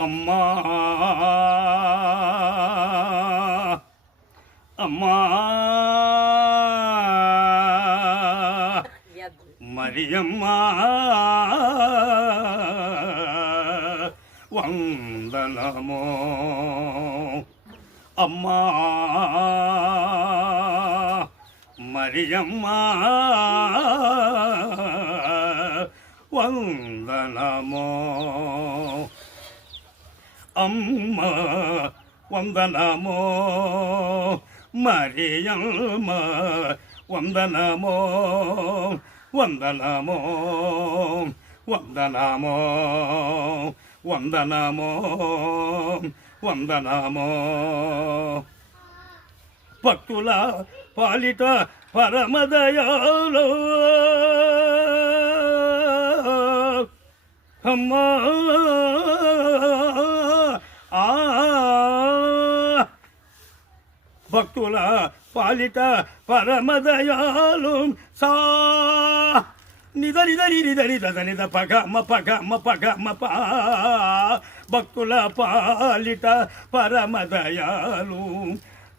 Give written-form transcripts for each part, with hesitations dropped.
అమ్మా అమ్మా మరియమ్మా వందనమో అమ్మా మరియమ్మా వందనమో అమ్మ వందనమో మరియమ్మ వందనమో వందనమో వందనమో వందనమో వందనమో భక్తుల పాలిట పరమదయాలో అమ్మా భక్తుల పాలిట పరమదయాలు సా నిద నిద నిద నిద నిద పగమ పగమ పగమ పా భక్తుల పాలిట పరమదయాలు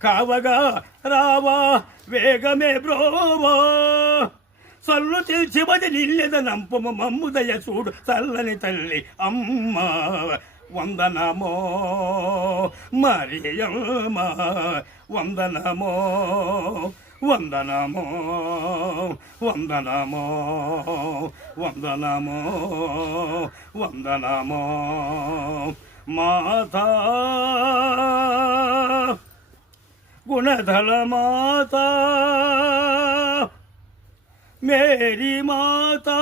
కావగా రావా వేగమే బ్రోవా సల్లు తెలిసిమది నిల్లెద నంపము మమ్ముదయ చూడు చల్లని తల్లి అమ్మ వందనమో మరియమ్మ వందనమో వందనమో వందనమో వందనమో వందనమో మాతా గుణధల మాతా మేరీ మాతా